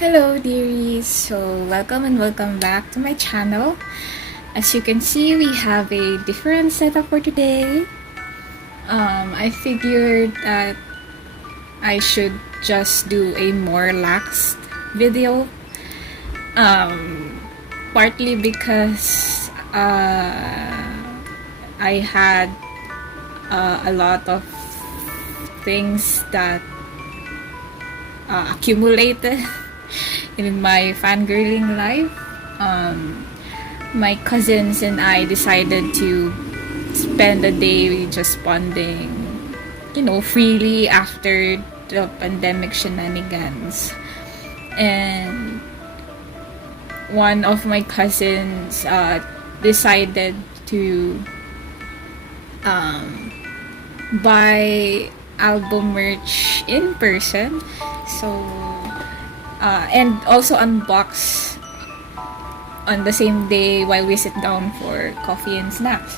Hello dearies, so welcome and welcome back to my channel. As you can see, we have a different setup for today. I figured that I should just do a more relaxed video. Partly because I had a lot of things that accumulated in my fangirling life. My cousins and I decided to spend a day just bonding, freely after the pandemic shenanigans. And one of my cousins decided to buy album merch in person. So and also unbox on the same day while we sit down for coffee and snacks.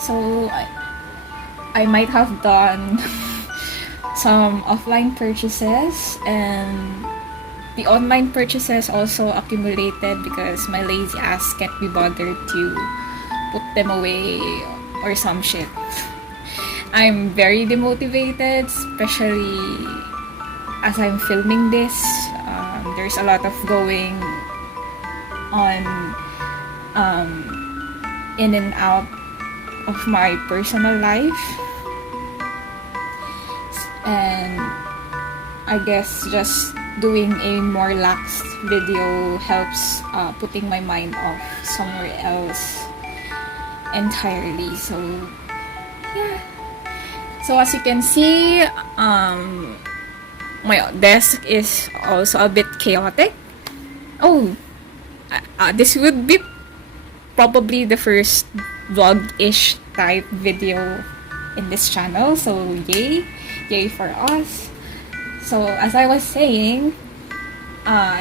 So I might have done some offline purchases, and the online purchases also accumulated because my lazy ass can't be bothered to put them away or some shit. I'm very demotivated, especially as I'm filming this. There's a lot of going on in and out of my personal life, and I guess just doing a more relaxed video helps putting my mind off somewhere else entirely. So yeah, so as you can see, my desk is also a bit chaotic. Oh, this would be probably the first vlog-ish type video in this channel, so yay for us. So as I was saying,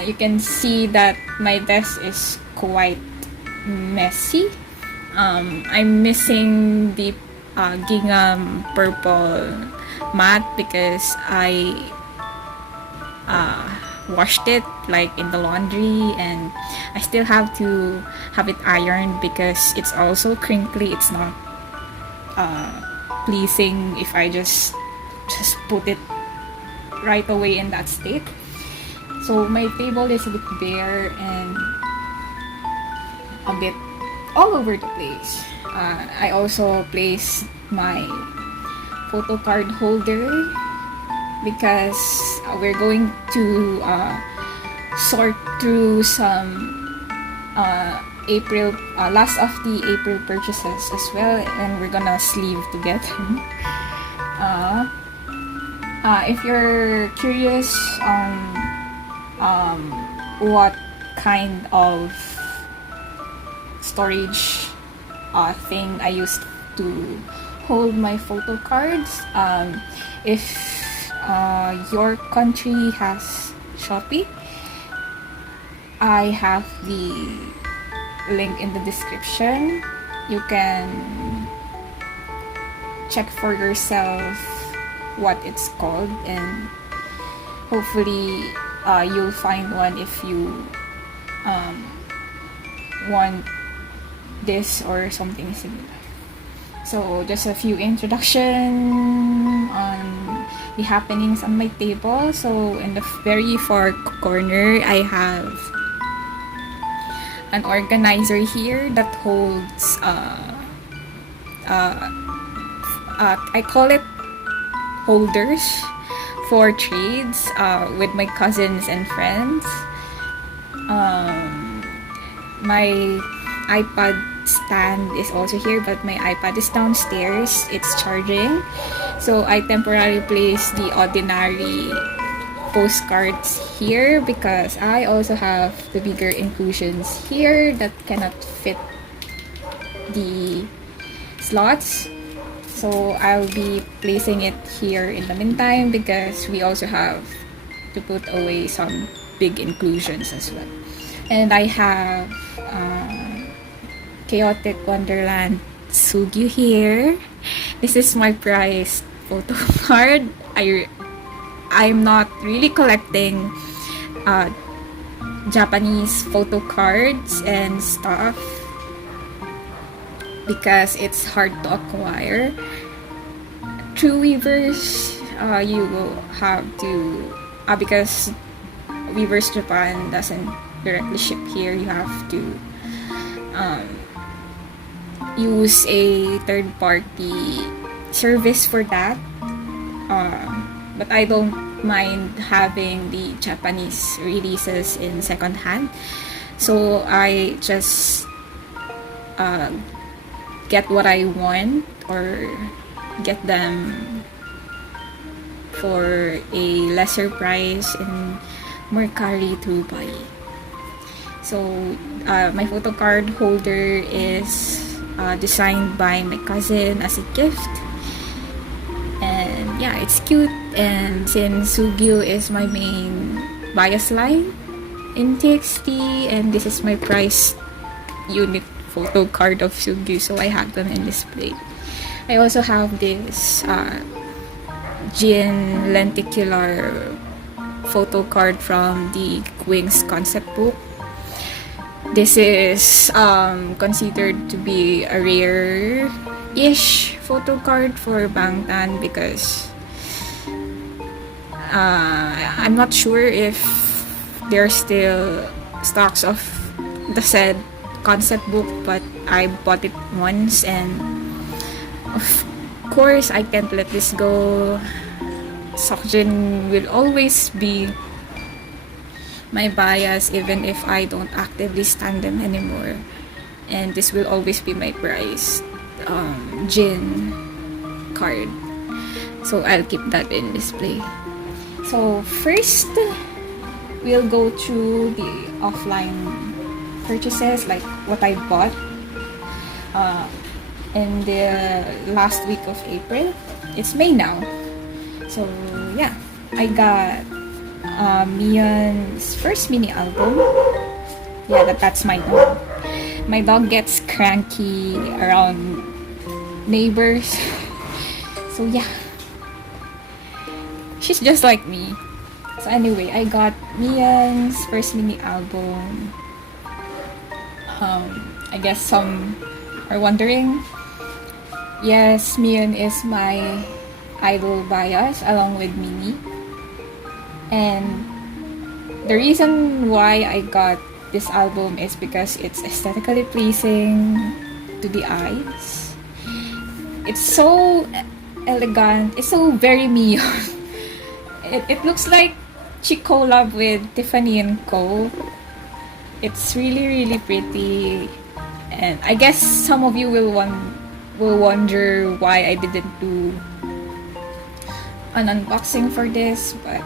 you can see that my desk is quite messy. I'm missing the gingham purple mat because I washed it like in the laundry, and I still have to have it ironed because it's also crinkly. It's not pleasing if I just put it right away in that state. So my table is a bit bare and a bit all over the place. I also placed my photo card holder because we're going to sort through some last of the April purchases as well, and we're gonna sleeve together. If you're curious on what kind of storage thing I used to hold my photo cards, if your country has Shopee, I have the link in the description. You can check for yourself what it's called, and hopefully you'll find one if you want this or something similar. So just a few introduction on the happenings on my table. So in the very far corner, I have an organizer here that holds I call it holders for trades with my cousins and friends. My iPad stand is also here, but my iPad is downstairs. It's charging, so I temporarily place the ordinary postcards here because I also have the bigger inclusions here that cannot fit the slots. So I'll be placing it here in the meantime because we also have to put away some big inclusions as well. And I have Chaotic Wonderland Sugyu here. This is my prized photo card. I'm not really collecting Japanese photo cards and stuff because it's hard to acquire. Through Weavers, you will have to, because Weavers Japan doesn't directly ship here, you have to use a third-party service for that. But I don't mind having the Japanese releases in secondhand, so I just get what I want or get them for a lesser price in Mercari through Buy. So my photo card holder is designed by my cousin as a gift, and yeah, it's cute. And since Sugyu is my main bias line in TXT, and this is my price unit photo card of Sugyu, so I have them in display. I also have this Jin lenticular photo card from the Wings concept book. This is considered to be a rare-ish photo card for Bangtan because I'm not sure if there are still stocks of the said concept book, but I bought it once, and of course I can't let this go. Seokjin will always be my bias even if I don't actively stan them anymore, and this will always be my prized Jin card, so I'll keep that in display. So first we'll go through the offline purchases, like what I bought in the last week of April. It's May now, so yeah, I got Mion's first mini album. Yeah, that's my dog. My dog gets cranky around neighbors. So yeah, she's just like me. So anyway, I got Mion's first mini album. I guess some are wondering. Yes, Mion is my idol bias along with Mimi. And the reason why I got this album is because it's aesthetically pleasing to the eyes. It's so elegant. It's so very Mion. It looks like she collab with Tiffany & Co. It's really pretty, and I guess some of you will wonder why I didn't do an unboxing for this, but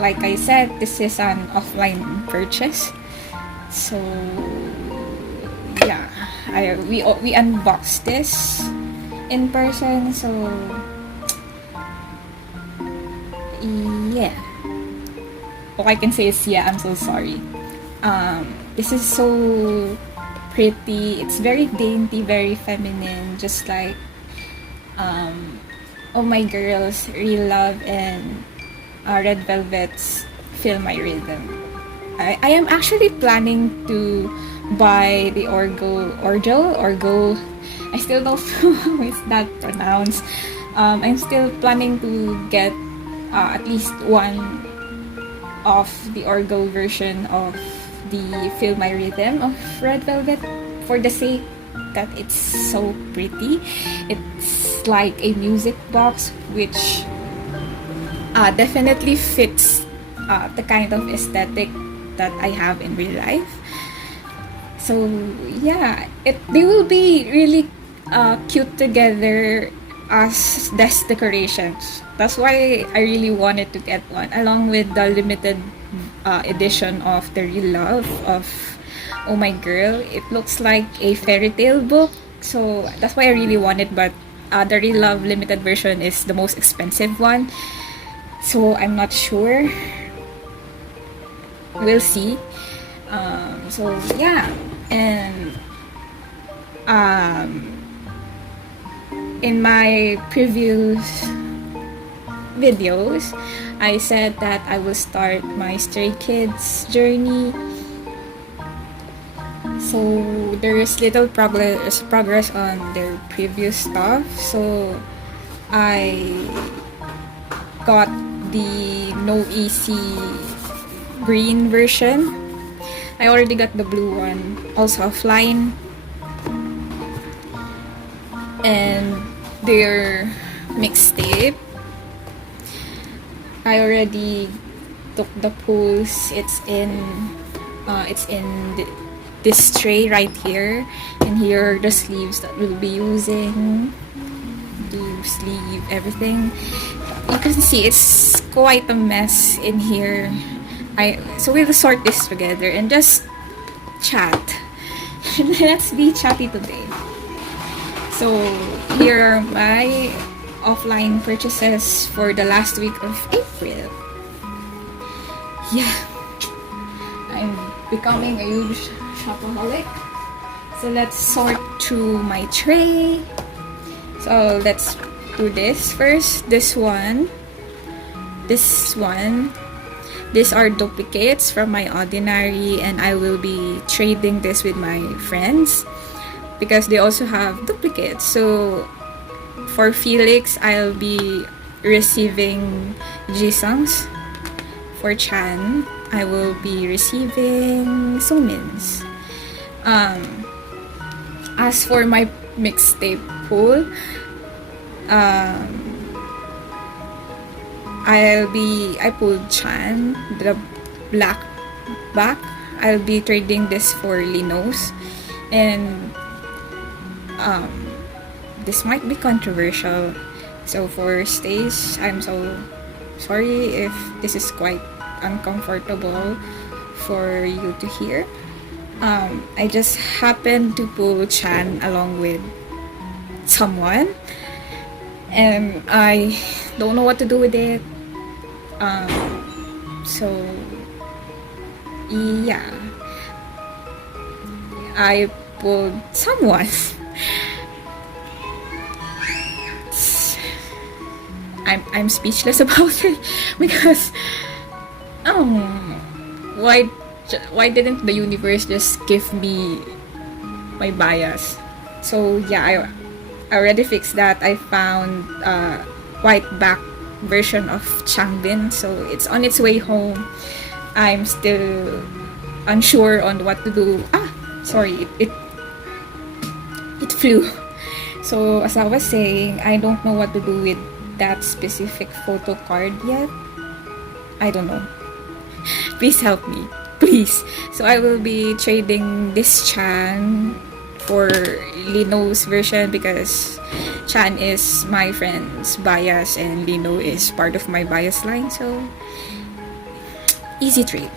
like I said, this is an offline purchase, so yeah, we unboxed this in person, so yeah, all I can say is yeah, I'm so sorry. This is so pretty. It's very dainty, very feminine, just like Oh My Girl's Real Love and Red Velvet's Feel My Rhythm. I am actually planning to buy the Orgo. I still don't know how it's that pronounced. I'm still planning to get at least one of the Orgo version of the Feel My Rhythm of Red Velvet, for the sake that it's so pretty. It's like a music box, which definitely fits the kind of aesthetic that I have in real life. So yeah, they will be really cute together as desk decorations. That's why I really wanted to get one, along with the limited edition of The Real Love of Oh My Girl. It looks like a fairy tale book, so that's why I really wanted. But The Real Love limited version is the most expensive one, so I'm not sure. We'll see. So yeah, and in my previous videos, I said that I will start my Stray Kids journey. So there is little progress on their previous stuff. So I got the No EC green version. I already got the blue one, also offline. And their mixtape, I already took the pulls. It's in this tray right here, and here are the sleeves that we'll be using to sleeve everything. You can see it's quite a mess in here. So we'll sort this together and just chat. Let's be chatty today. So here are my offline purchases for the last week of April. Yeah, I'm becoming a huge shopaholic. So let's sort through my tray. So let's do this first. This one. These are duplicates from my ordinary, and I will be trading this with my friends because they also have duplicates. So for Felix, I'll be receiving Jisung's. For Chan, I will be receiving Somin's. As for my mixtape pool, I pulled Chan, the black back. I'll be trading this for Linos, and this might be controversial. So for Stace, I'm so sorry if this is quite uncomfortable for you to hear. I just happened to pull Chan along with someone, and I don't know what to do with it. So yeah, I pulled someone. I'm speechless about it because why didn't the universe just give me my bias? So yeah, I already fixed that. I found a white back version of Changbin, so it's on its way home. I'm still unsure on what to do. Sorry, it flew. So as I was saying, I don't know what to do with that specific photo card yet. I don't know. Please help me, please. So I will be trading this Chan for Lino's version because Chan is my friend's bias and Lino is part of my bias line. So easy trade.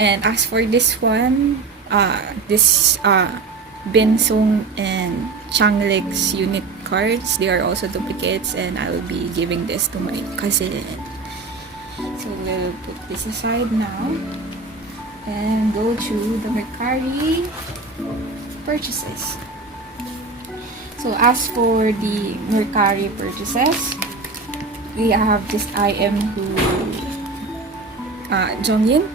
And as for this one, this Bensung and Changleg's unit cards, they are also duplicates, and I will be giving this to my cousin. So we'll put this aside now and go through the Mercari purchases. So as for the Mercari purchases, we have this IM to Jongin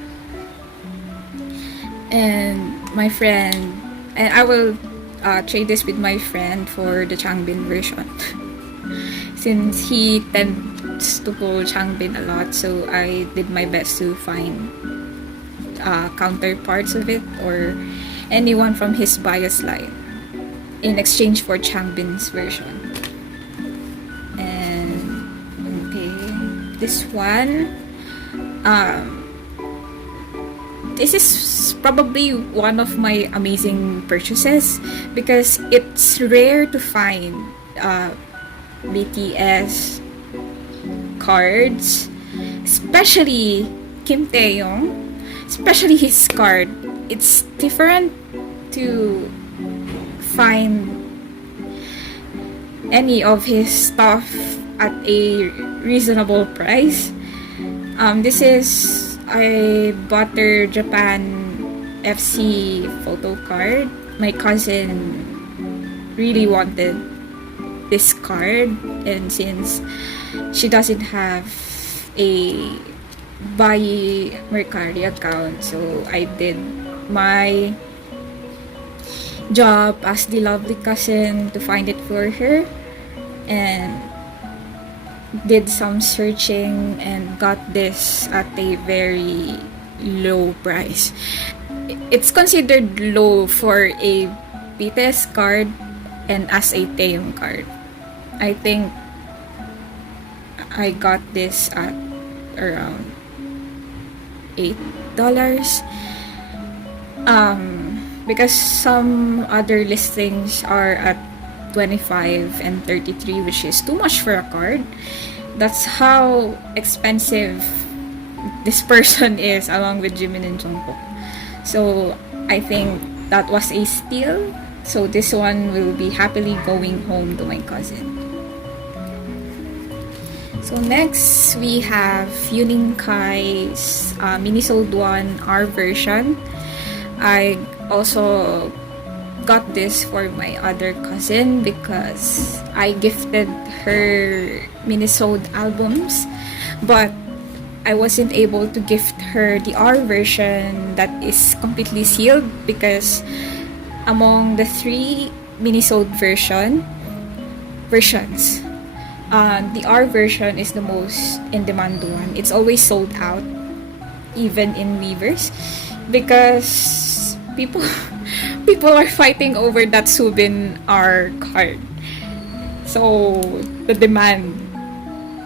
and my friend, and I will trade this with my friend for the Changbin version since he tends to pull Changbin a lot, so I did my best to find counterparts of it or anyone from his bias line in exchange for Changbin's version. And okay, this one, this is probably one of my amazing purchases because it's rare to find BTS cards, especially Kim Taeyong, especially his card. It's different to find any of his stuff at a reasonable price. This is I bought their Japan FC photo card. My cousin really wanted this card, and since she doesn't have a buy Mercari account, so I did my job as the lovely cousin to find it for her, and did some searching and got this at a very low price. It's considered low for a BTS card and as a Taeyong card. I think I got this at around $8. Because some other listings are at 25 and 33, which is too much for a card. That's how expensive this person is, along with Jimin and Jungkook. So I think that was a steal. So this one will be happily going home to my cousin. So next we have Yuning Kai's Minisode 1 R version. I also got this for my other cousin because I gifted her Minisode albums, but I wasn't able to gift her the R version that is completely sealed, because among the 3 Minisode versions, the R version is the most in-demand one. It's always sold out, even in Weavers, because people are fighting over that Subin R card. So the demand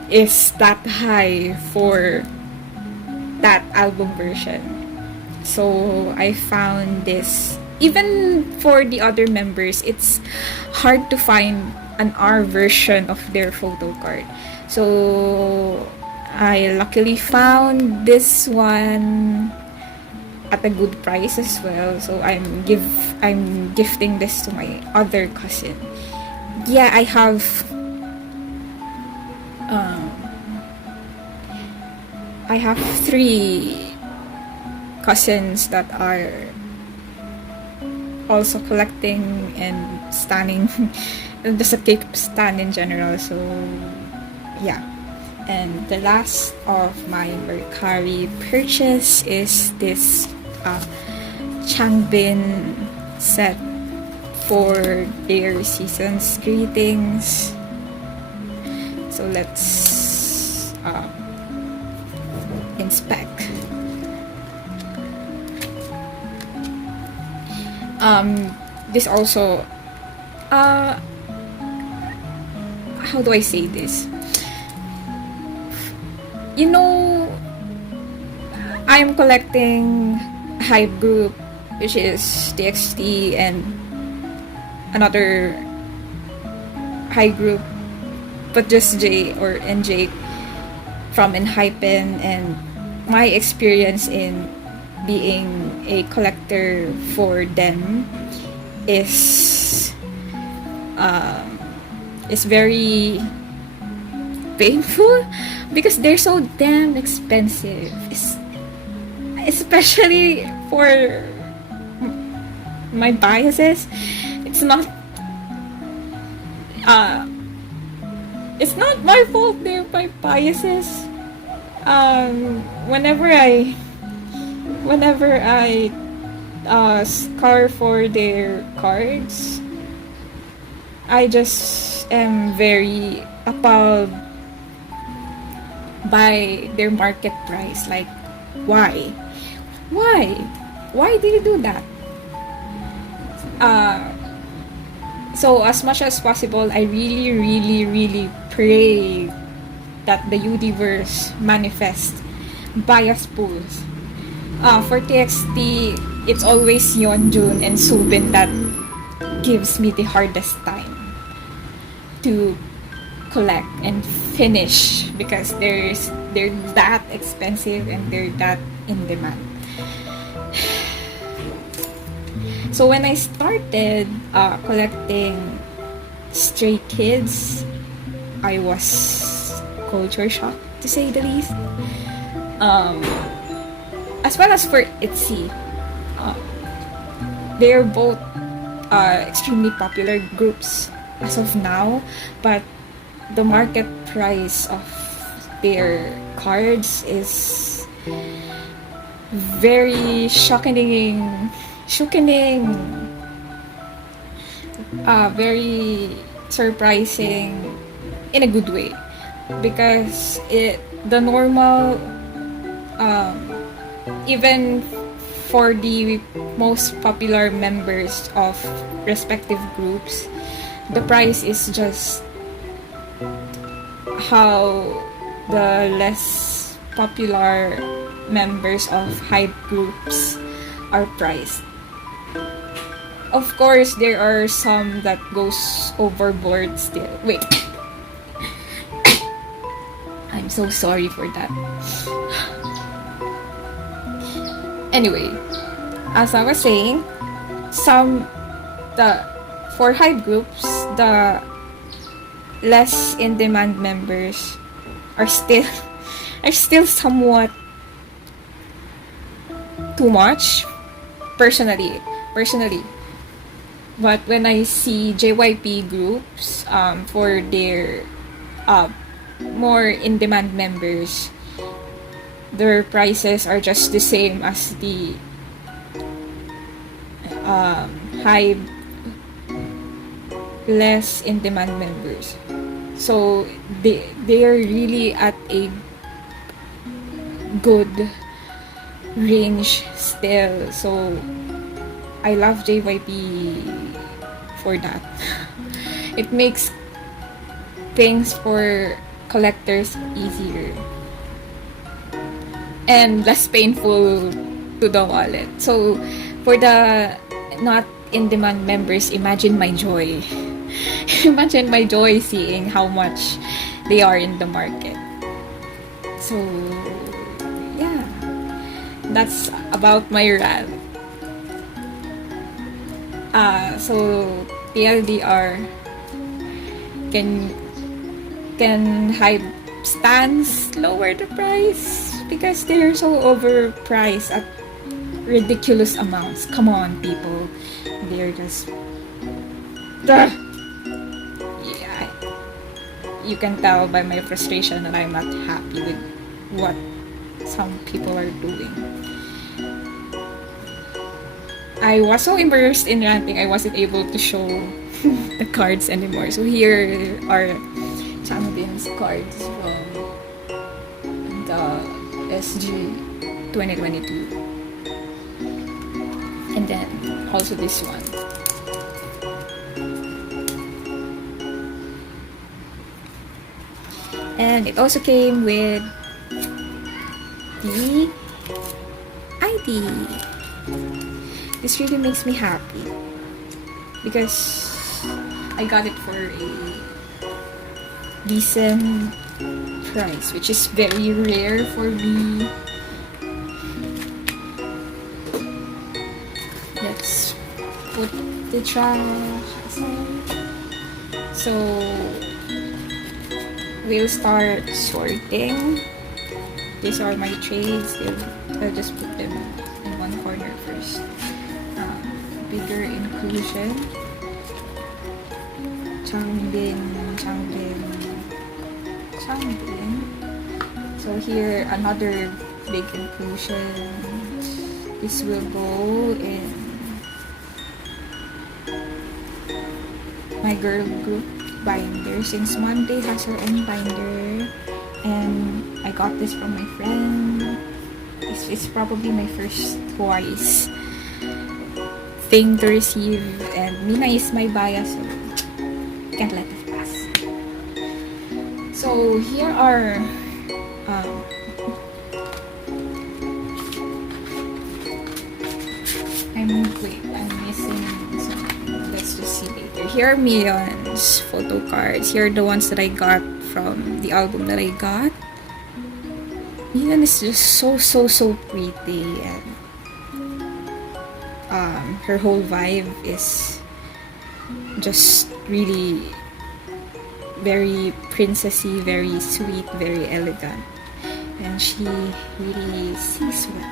is that high for that album version. So I found this. Even for the other members, it's hard to find an R version of their photo card. So I luckily found this one at a good price as well. So I'm gifting this to my other cousin. Yeah, I have I have 3 cousins that are also collecting and stunning just a K-pop stan in general. So yeah. And the last of my Mercari purchase is this Changbin set for their season's greetings. So let's inspect. This also how do I say this? You know, I'm collecting Hype Group, which is TXT, and another Hype Group, but just J or NJ from Enhypen, and my experience in being a collector for them is very painful, because they're so damn expensive, especially for my biases. It's not my fault, they're my biases. Whenever I scar for their cards, I just am very appalled by their market price. Like, why do you do that? So as much as possible, I really pray that the universe manifest bias pools. For TXT, it's always Yeonjun and Subin that gives me the hardest time to collect and finish, because they're that expensive and they're that in demand. So when I started collecting Stray Kids, I was culture shocked, to say the least. As well as for ITZY, they're both extremely popular groups as of now, but the market price of their cards is very shocking, very surprising in a good way, because the normal, even for the most popular members of respective groups, the price is just how the less popular members of hype groups are priced. Of course, there are some that goes overboard still. Wait. I'm so sorry for that. Anyway, as I was saying, for hype groups, the less in demand members are still somewhat too much, personally. But when I see JYP groups, for their more in demand members, their prices are just the same as the high less in demand members. So they are really at a good range still. So I love JYP for that. It makes things for collectors easier and less painful to the wallet. So for the not in demand members, imagine my joy. Imagine my joy seeing how much they are in the market. So yeah, that's about my rant. So TLDR, can hype stands lower the price because they're so overpriced at ridiculous amounts. Come on, people, they're just yeah, you can tell by my frustration that I'm not happy with what some people are doing. I was so immersed in ranting, I wasn't able to show the cards anymore. So here are Changbin's cards from the SG 2022. And then also this one. And it also came with the ID. This really makes me happy because I got it for a decent price, which is very rare for me. Let's put the trash aside. So we'll start sorting. These are my trades. I'll just put them in one corner first. Bigger inclusion. Changbin. So here, another big inclusion. This will go in my girl group binder, since Monday has her own binder, and I got this from my friend. This is probably my first twice thing to receive, and Mina is my bias, so can't let it pass. So here are I'm missing some. Let's just see later. Here are Mion's photo cards. Here are the ones that I got from the album that I got. Mion is just so pretty, and her whole vibe is just really very princessy, very sweet, very elegant, and she really sings well.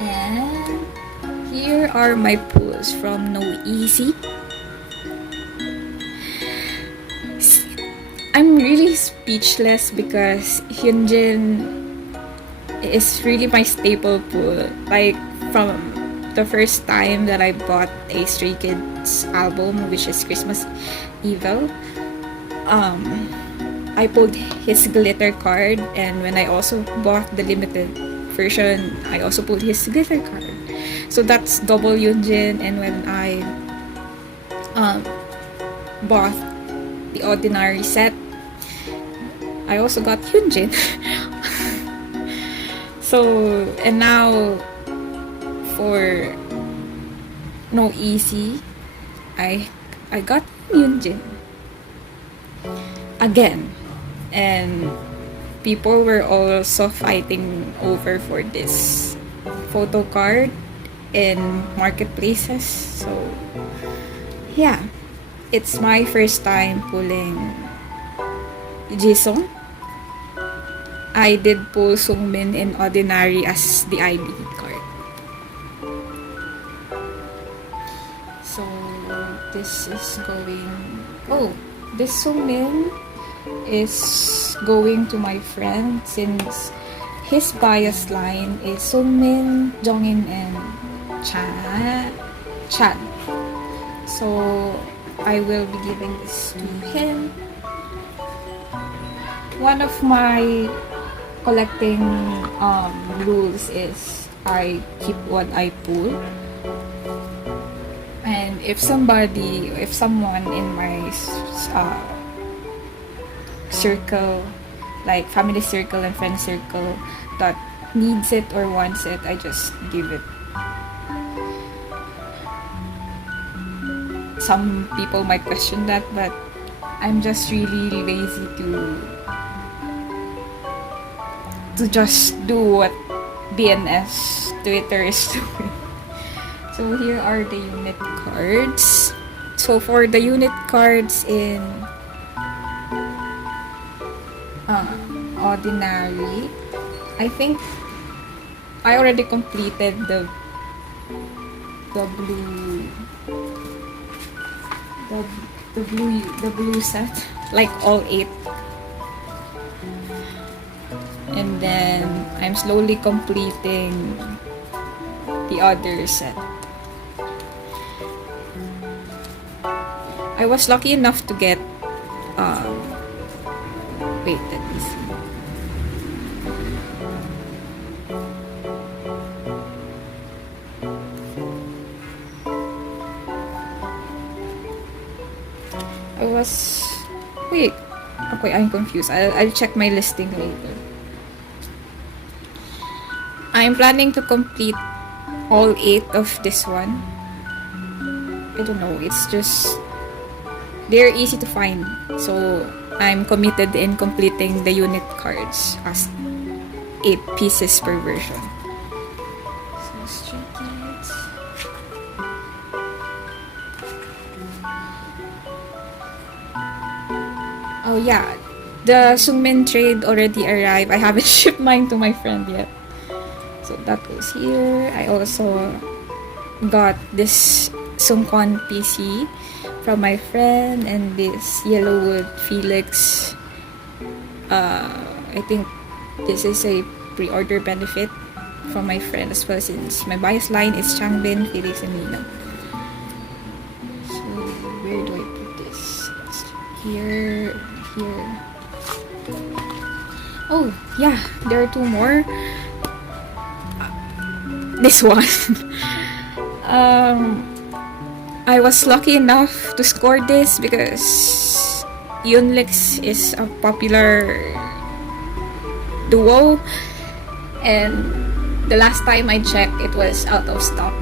And here are my pulls from No Easy. I'm really speechless because Hyunjin is really my staple pool. Like, from the first time that I bought a Stray Kids album, which is Christmas Evil, I pulled his glitter card, and when I also bought the limited version, I also pulled his glitter card. So that's double Yunjin. And when I bought the Ordinary set, I also got Hyunjin. So, and now for No Easy, I got Hyunjin again, and people were also fighting over for this photo card in marketplaces. So yeah, it's my first time pulling Jisung. I did pull Sungmin in Ordinary as the ID card. So this is going... Oh, this Sungmin is going to my friend since his bias line is Sungmin, Jongin, and Chan. So I will be giving this to him. One of my collecting rules is I keep what I pull. And if someone in my circle, like family circle and friend circle, that needs it or wants it, I just give it. Some people might question that, but I'm just really lazy to just do what BNS Twitter is doing. So here are the unit cards. So for the unit cards in Ordinary, I think I already completed the blue set, like all 8. And then I'm slowly completing the other set. I was lucky enough to get wait, let me see. Wait. Okay, I'm confused. I'll check my listing later. I'm planning to complete all 8 of this one. I don't know, it's just... they're easy to find. So, I'm committed in completing the unit cards as 8 pieces per version. So, Stray Kids. Oh yeah, the Sungmin trade already arrived. I haven't shipped mine to my friend yet. So that goes here. I also got this Sungkwan PC from my friend, and this Yellowwood Felix. I think this is a pre-order benefit from my friend as well, since my bias line is Changbin, Felix, and Lina. So where do I put this? Here. Oh yeah, there are 2 more. This one. I was lucky enough to score this because Yunlix is a popular duo, and the last time I checked, it was out of stock.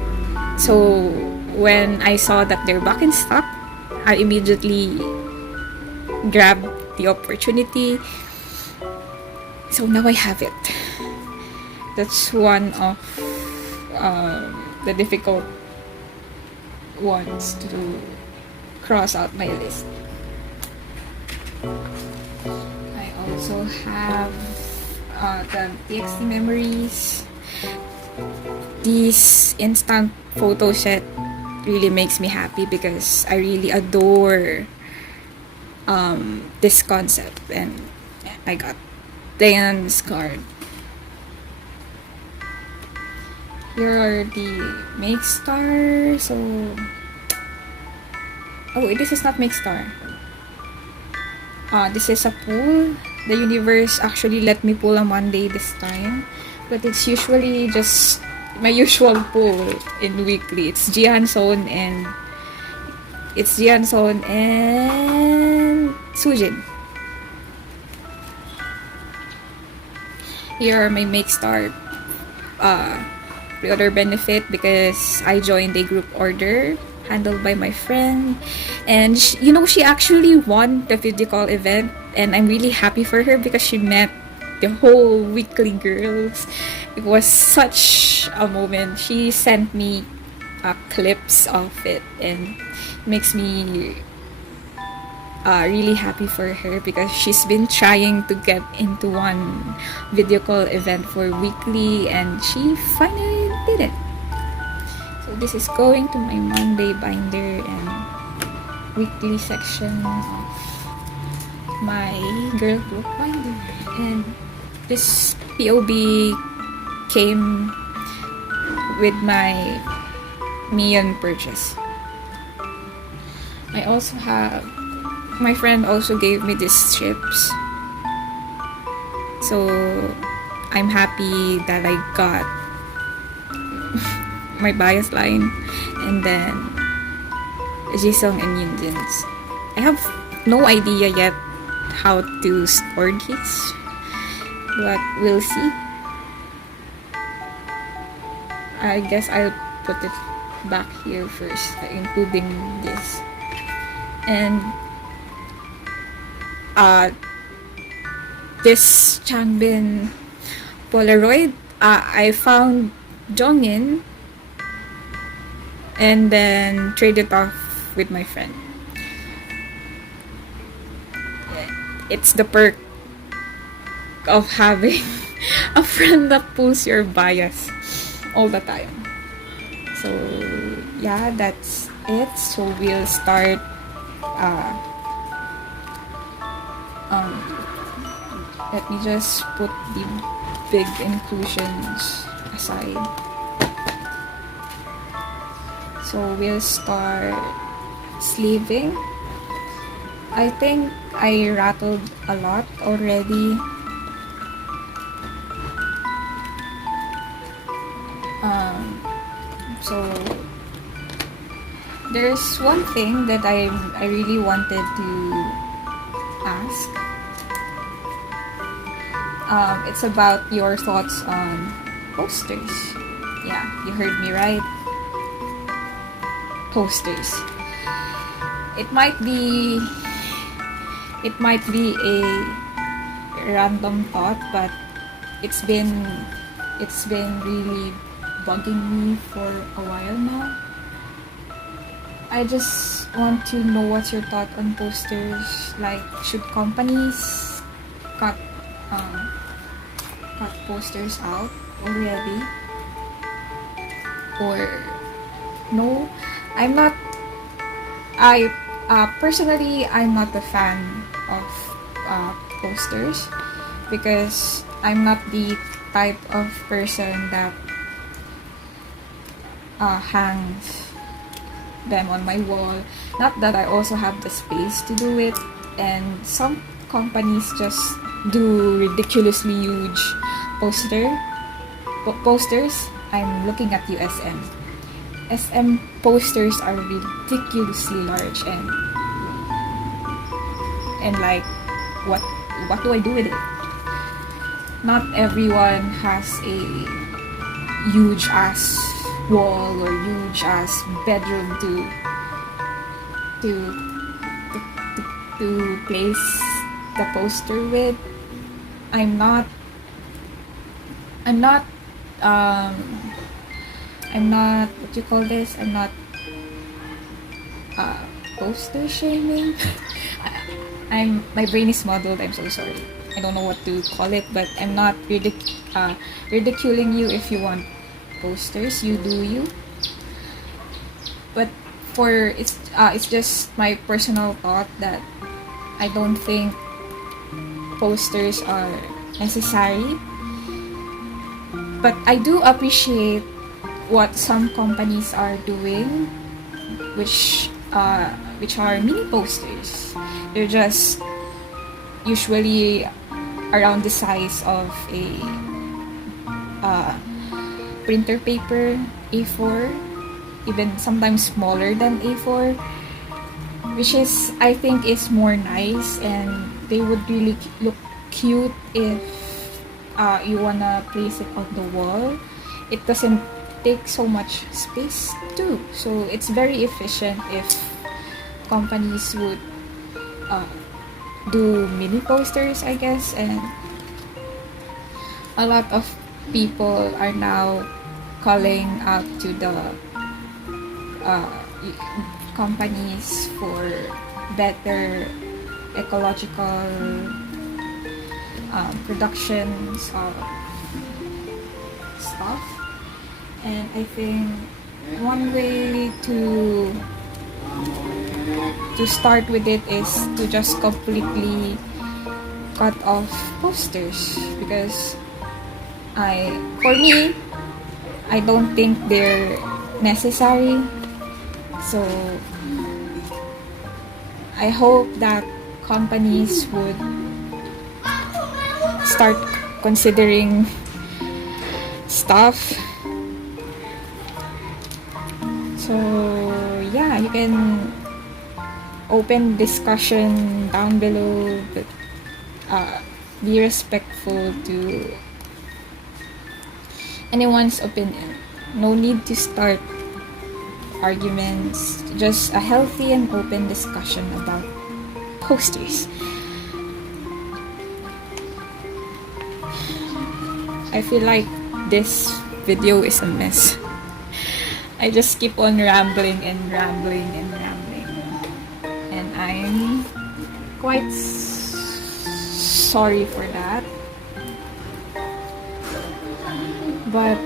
So when I saw that they're back in stock, I immediately grabbed the opportunity. So now I have it. That's one of the difficult ones to cross out my list. I also have the TXT memories. This instant photo set really makes me happy because I really adore this concept, and I got Diane's card. Here are the make star. So, oh, this is not make star. This is a pull. The universe actually let me pull a Monday this time, but it's usually just my usual pull in weekly. It's Jihan-son and Sujin. Here are my make star pre-order benefit, because I joined a group order handled by my friend, and she actually won the video call event, and I'm really happy for her because she met the whole weekly girls. It was such a moment. She sent me clips of it, and makes me really happy for her because she's been trying to get into one video call event for weekly, and she finally did it. So this is going to my Monday binder and weekly section of my girl book binder. And this POB came with my Mion purchase. I also have, my friend also gave me these strips, so I'm happy that I got my bias line, and then Jisung and Yunjin's. I have no idea yet how to store these, but we'll see. I guess I'll put it back here first, including this. And this Changbin Polaroid, I found Jongin and then traded off with my friend. It's the perk of having a friend that pulls your bias all the time. So yeah, that's it. So we'll start let me just put the big inclusions aside. So we'll start sleeving. I think I rattled a lot already. So there's one thing that I really wanted to ask. It's about your thoughts on posters. Yeah, you heard me right. Posters. It might be a random thought, but it's been really bugging me for a while now. I just want to know what's your thought on posters. Like, should companies cut posters out already, or no? Personally, I'm not a fan of posters, because I'm not the type of person that hangs them on my wall. Not that I also have the space to do it, and some companies just do ridiculously huge posters. I'm looking at USM. SM posters are ridiculously large, and like, what do I do with it? Not everyone has a huge ass wall or huge ass bedroom to place the poster with. I'm not what you call this? I'm not poster shaming. My brain is muddled. I'm so sorry. I don't know what to call it, but I'm not ridiculing you if you want posters. You do you. But it's just my personal thought that I don't think posters are necessary. But I do appreciate what some companies are doing, which are mini posters. They're just usually around the size of a printer paper, A4, even sometimes smaller than A4, which is, I think, is more nice, and they would really look cute if you wanna place it on the wall. It doesn't take so much space too, so it's very efficient if companies would do mini posters, I guess. And a lot of people are now calling out to the companies for better ecological productions of stuff. And I think one way to start with it is to just completely cut off posters, because for me, I don't think they're necessary. So I hope that companies would start considering stuff. So yeah, you can open discussion down below, but be respectful to anyone's opinion. No need to start arguments, just a healthy and open discussion about posters. I feel like this video is a mess. I just keep on rambling and rambling and rambling, and I'm quite sorry for that. But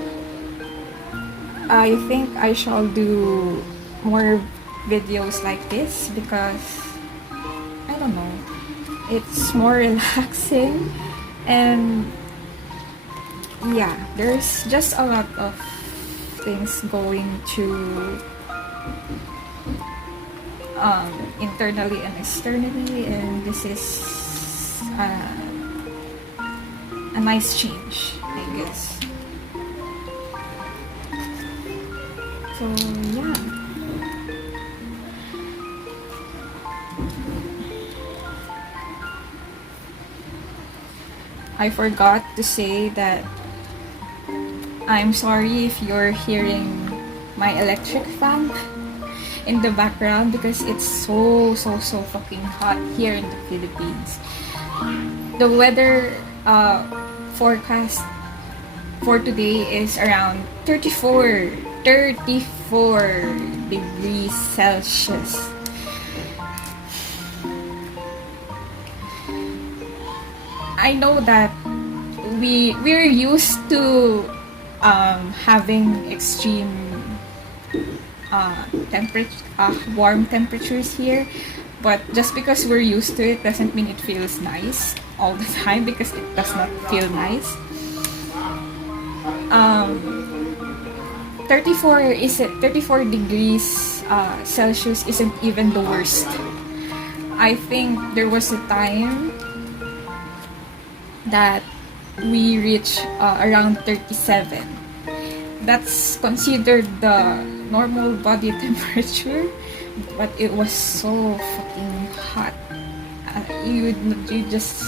I think I shall do more videos like this, because I don't know, it's more relaxing, and yeah, there's just a lot of things going to internally and externally, and this is a nice change, I guess. So yeah, I forgot to say that I'm sorry if you're hearing my electric fan in the background, because it's so fucking hot here in the Philippines. The weather forecast for today is around 34 degrees Celsius. I know that we're used to having extreme warm temperatures here, but just because we're used to it doesn't mean it feels nice all the time, because it does not feel nice. 34 degrees Celsius isn't even the worst. I think there was a time that we reached around 37. That's considered the normal body temperature, but it was so fucking hot. You just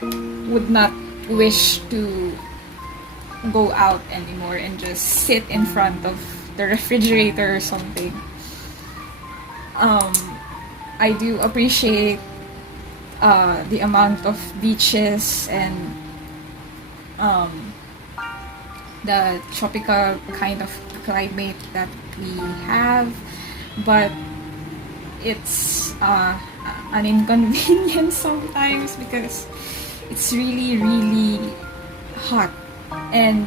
would not wish to go out anymore and just sit in front of the refrigerator or something. I do appreciate the amount of beaches and the tropical kind of climate that we have, but it's an inconvenience sometimes, because it's really hot. And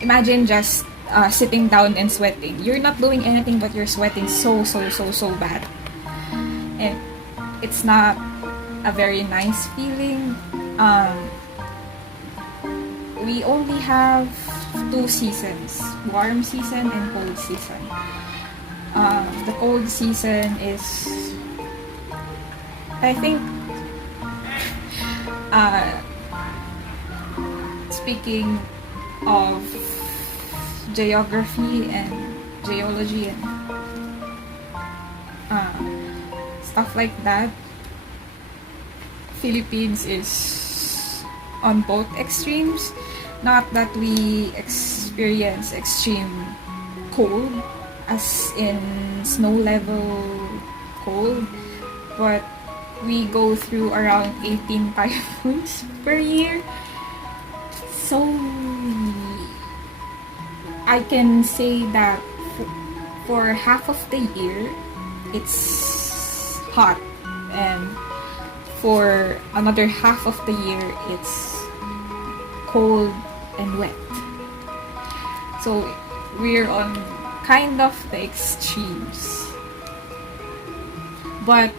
imagine just sitting down and sweating. You're not doing anything, but you're sweating so bad, and it's not a very nice feeling. We only have 2 seasons, warm season and cold season. The cold season is, I think, speaking of geography and geology and stuff like that, Philippines is on both extremes. Not that we experience extreme cold, as in snow level cold, but we go through around 18 typhoons per year. So I can say that for half of the year it's hot, and for another half of the year it's cold and wet. So we're on kind of the extremes. But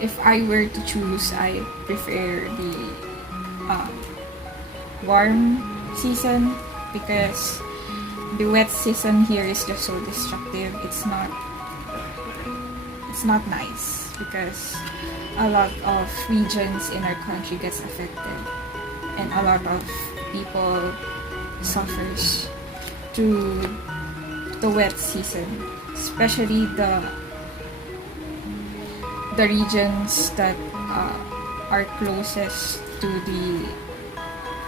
if I were to choose, I prefer the warm season, because the wet season here is just so destructive. It's not nice, because a lot of regions in our country gets affected, and a lot of people suffers through the wet season, especially the regions that are closest to the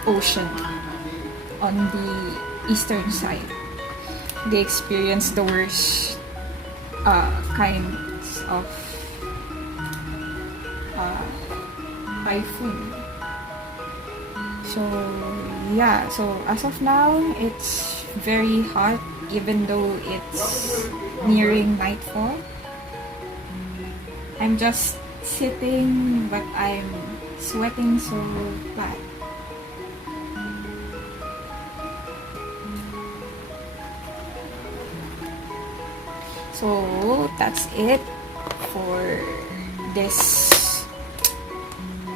ocean on the eastern side. They experience the worst kinds of typhoon. So yeah, so as of now it's very hot, even though it's nearing nightfall. I'm just sitting, but I'm sweating so bad. So that's it for this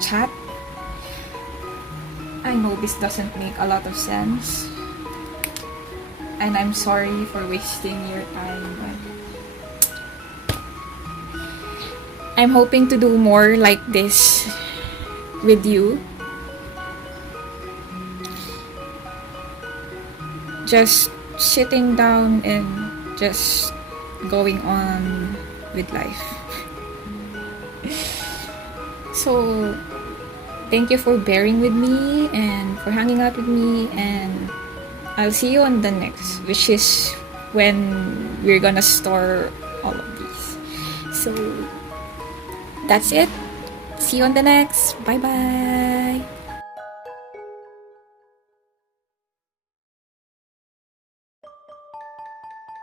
chat. I know this doesn't make a lot of sense, and I'm sorry for wasting your time, but I'm hoping to do more like this with you. Just sitting down and just going on with life. So thank you for bearing with me and for hanging out with me, and I'll see you on the next, which is when we're gonna store all of these. So that's it. See you on the next. Bye bye.